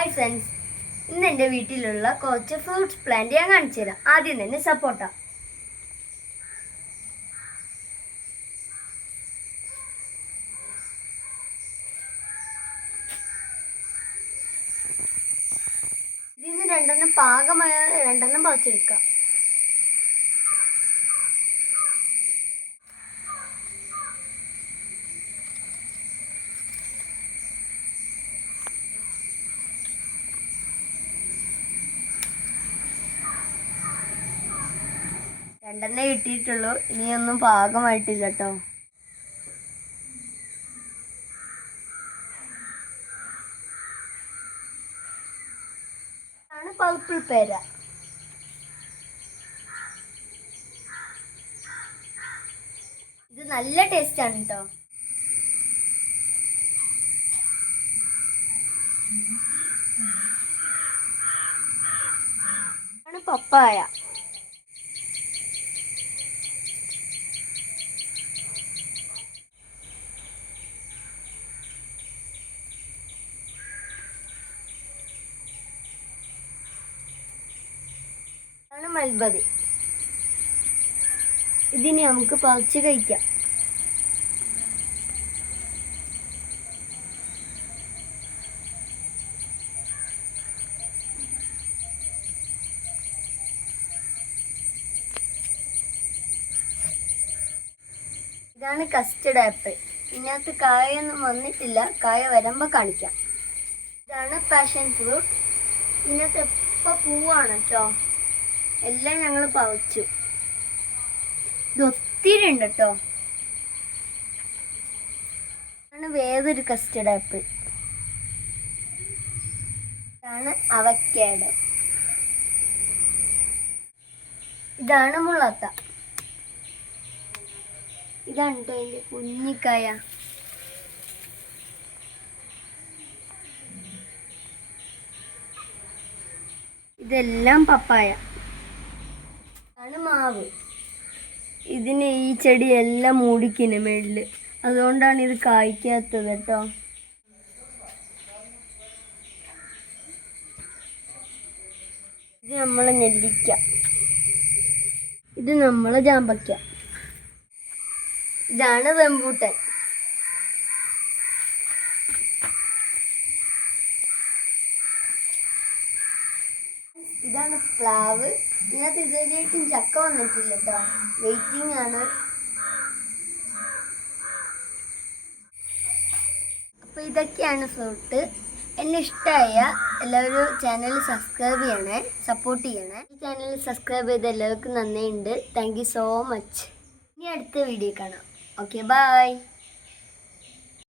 Hi friends, ഇന്ന് എൻ്റെ വീട്ടിലുള്ള കുറച്ച് ഫ്രൂട്ട്സ് പ്ലാന്റ് ഞാൻ കാണിച്ചു തരാം. ആദ്യം തന്നെ സപ്പോട്ട. ഇതിന്ന് രണ്ടെണ്ണം പാകമായ രണ്ടെണ്ണം പറിച്ചെടുക്കാം. രണ്ടെണ്ണേ കിട്ടിയിട്ടുള്ളൂ, ഇനിയൊന്നും പാകമായിട്ടില്ല കേട്ടോ. ആണ് പർപ്പിൾ പേര. ഇത് നല്ല ടേസ്റ്റ് ആണ് കേട്ടോ. ആണ് പപ്പായ. മൽബറി. ഇതിനെ നമുക്ക് പറിച്ച് കഴിക്കാം. ഇതാണ് കസ്റ്റർഡ് ആപ്പിൾ. ഇതിനകത്ത് കായൊന്നും വന്നിട്ടില്ല, കായ വരുമ്പോൾ കാണിക്കാം. ഇതാണ് പാഷൻ ഫ്രൂട്ട്. ഇതിനകത്ത് എപ്പോൾ പൂവാണ് കേട്ടോ. എല്ലാം ഞങ്ങൾ പറിച്ചു. ഇത് ഒത്തിരി ഉണ്ട് കേട്ടോ. ഇതാണ് വേറൊരു കസ്റ്റർഡ് ആപ്പിൾ. ഇതാണ് അവക്കാഡോ. ഇതാണ് മുള്ളാത്ത. ഇതാണ് കേട്ടോ അതിൻ്റെ കുഞ്ഞിക്കായ. ഇതെല്ലാം പപ്പായ. ഇതാണ് മാവ്. ഇതിന് ഈ ചെടി എല്ലാം മൂടിക്കുന്നു മേളില്, അതുകൊണ്ടാണ് ഇത് കായ്ക്കാത്തത് കേട്ടോ. ഇത് നമ്മളെ നെല്ലിക്ക. ഇത് നമ്മളെ ജാമ്പക്ക. ഇതാണ് റംബൂട്ടാൻ. ഇതാണ് പ്ലാവ്. ഇതിനകത്ത് ഇതുവരെയായിട്ടും ചക്ക വന്നിട്ടില്ല കേട്ടോ, വെയിറ്റിംഗ് ആണ്. അപ്പോൾ ഇതൊക്കെയാണ് ഫ്രൂട്ട്. എന്നെ ഇഷ്ടമായ എല്ലാവരും ചാനൽ സബ്സ്ക്രൈബ് ചെയ്യണേ, സപ്പോർട്ട് ചെയ്യണേ. ഈ ചാനൽ സബ്സ്ക്രൈബ് ചെയ്ത എല്ലാവർക്കും നന്ദിയുണ്ട്. Thank you so much. ഇനി അടുത്ത വീഡിയോ കാണാം. Okay, by.